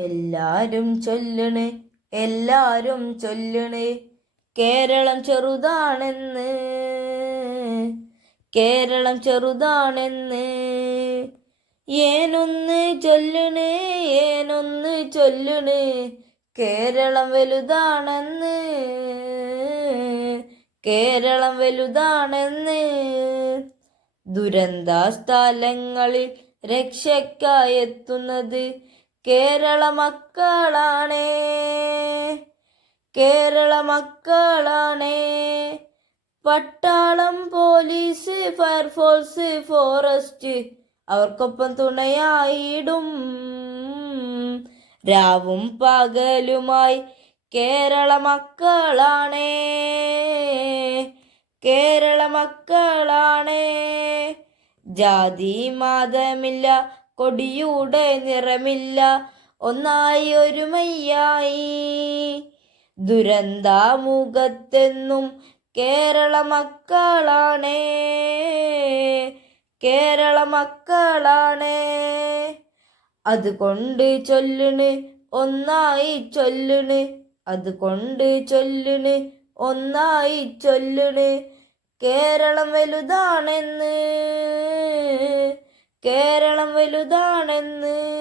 എല്ലാരും ചൊല്ലണേ എല്ലാരും ചൊല്ലണേ. കേരളം ചെറുതാണെന്ന് കേരളം ചെറുതാണെന്ന്. ഏനൊന്ന് ചൊല്ലണേ ഏനൊന്ന് ചൊല്ലണേ. കേരളം വലുതാണെന്ന് കേരളം വലുതാണെന്ന്. ദുരന്ത സ്ഥലങ്ങളിൽ രക്ഷയ്ക്കായി എത്തുന്നത് കേരള മക്കളാണേ കേരള മക്കളാണേ. പട്ടാളം പോലീസ് ഫയർഫോഴ്സ് ഫോറസ്റ്റ് അവർക്കൊപ്പം തുണയായിടും. രാവും പകലുമായി കേരള മക്കളാണേ കേരള മക്കളാണേ. ജാതി മതമില്ല കൊടിയുടെ നിറമില്ല. ഒന്നായി ഒരുമയായി ദുരന്താമുഖത്തെന്നും കേരള മക്കളാണേ കേരള മക്കളാണേ അതുകൊണ്ട് ചൊല്ലണ് ഒന്നായി ചൊല്ലണ്. അതുകൊണ്ട് ചൊല്ലണ് ഒന്നായി ചൊല്ലണ്. കേരളം വലുതാണെന്ന്. കേരളം വലുതാണെന്ന്